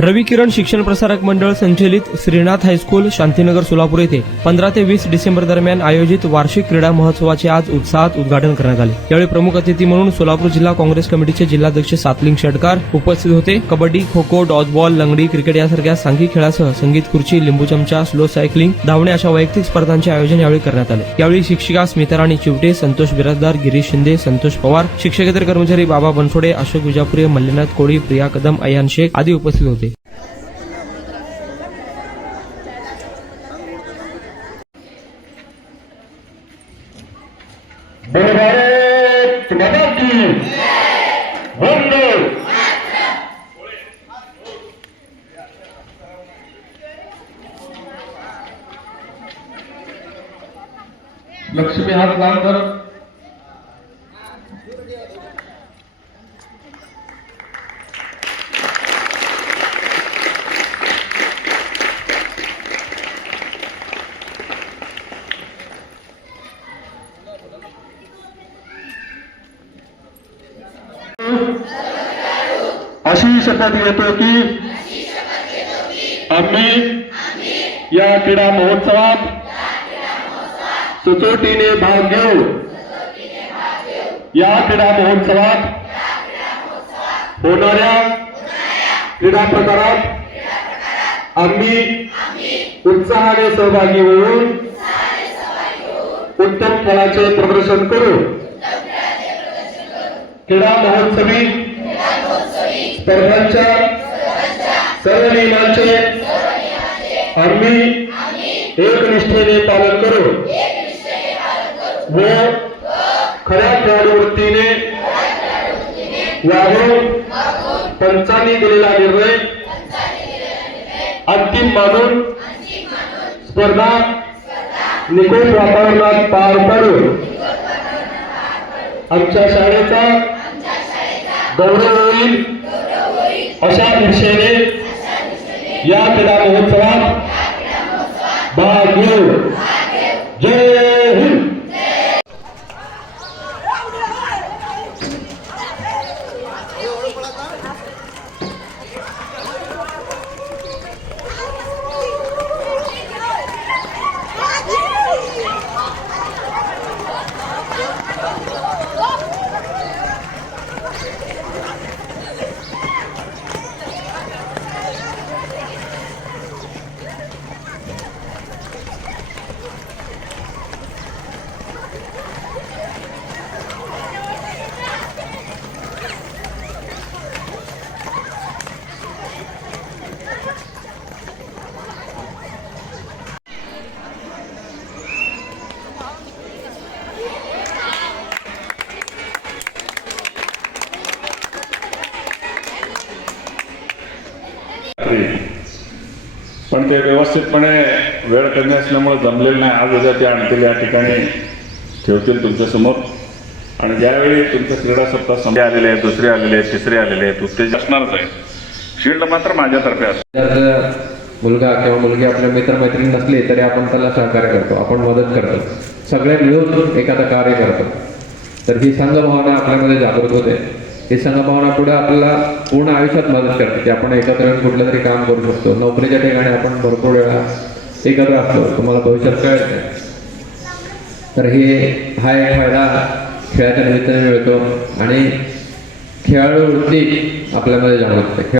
रवी किरण शिक्षण प्रसारक मंडळ संचलित श्रीनाथ हायस्कूल शांतीनगर सोलापूर येथे 15 ते 20 डिसेंबर दरम्यान आयोजित वार्षिक क्रीडा महोत्सवाचे आज उत्साहात उद्घाटन करण्यात आले। यावेळी प्रमुख अतिथी म्हणून सोलापूर जिल्हा काँग्रेस कमिटीचे जिल्हाध्यक्ष सातलिंग शेटकार उपस्थित होते। कबड्डी, खो खो, डॉजबॉल, लंगडी, क्रिकेट यासारख्या सांघिक खेळासह संगीत खुर्ची, लिंबू चमचा, स्लो सायकलिंग, धावणे अशा वैयक्तिक स्पर्धांचे आयोजन यावेळी करण्यात आले। यावेळी शिक्षिका स्मिताराणी चिवटे, संतोष बिराजदार, गिरीश शिंदे, संतोष पवार, शिक्षकेतर कर्मचारी बाबा बनसोडे, अशोक विजापुरे, मल्लीनाथ कोळी, प्रिया कदम, अयान शेख आदी उपस्थित होते। भारत माता की वंदे। लक्ष्मी हात लांब कर। अशी शपथ घेतो की आम्ही या क्रीडा महोत्सवात सचोटीने भाग घेऊ। या क्रीडा महोत्सवात होणाऱ्या क्रीडा प्रकारात आम्ही उत्साहाने सहभागी होऊन उत्तम खेळाचे प्रदर्शन करू। क्रीडा महोत्सवी स्पर्धांच्या सर्व नियमांचे आम्ही एकनिष्ठेने पालन करू व खऱ्या खेळाडू वृत्तीने वागून पंचांनी दिलेला निर्णय अंतिम मानून स्पर्धा निकोप वातावरणात पार पाडू। आमच्या शाळेचा गौरव होईल अशा दिशेने या क्रीडा महोत्सवात भाग घेऊ। जय हिंद। पण ते व्यवस्थितपणे वेळ कमी असल्यामुळे जमलेलं नाही। आज उद्या ते आणतील या ठिकाणी ठेवतील तुमच्यासमोर। आणि ज्यावेळी तुमचं क्रीडा सप्ताह समोर आलेले आहेत, दुसरे आलेले आहेत, तिसरे आलेले आहेत, उत्तेजन असणारच आहे। शील्ड मात्र माझ्यातर्फे असतो। जर मुलगा किंवा मुलगी आपल्या मित्रमैत्रिणी नसली तरी आपण त्याला सहकार्य करतो, आपण मदत करतो, सगळे मिळून एखादं कार्य करतो। तर ही संघभावना आपल्यामध्ये जागृत होते। ही संघभावना पुढे आपल्याला पूर्ण आयुष्यात मदत करते की आपण एकत्र येऊन कुठलं तरी काम करू शकतो। नोकरीच्या ठिकाणी आपण भरपूर वेळा एकत्र असतो, तुम्हाला भविष्यात कळत नाही। तर हा एक फायदा खेळाच्या निमित्ताने मिळतो आणि खेळाडू वृत्ती आपल्यामध्ये जागृत होते।